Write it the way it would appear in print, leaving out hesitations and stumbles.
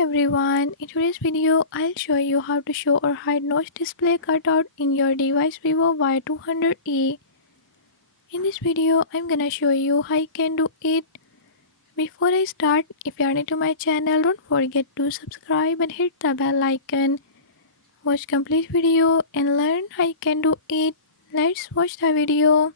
everyone, in today's video I'll show you how to show or hide notch display cutout in your device Vivo Y200e. In this video I'm gonna show you how you can do it. Before I start, if you are new to my channel, don't forget to subscribe and hit the bell icon. Watch complete video and learn how you can do it. Let's watch the video.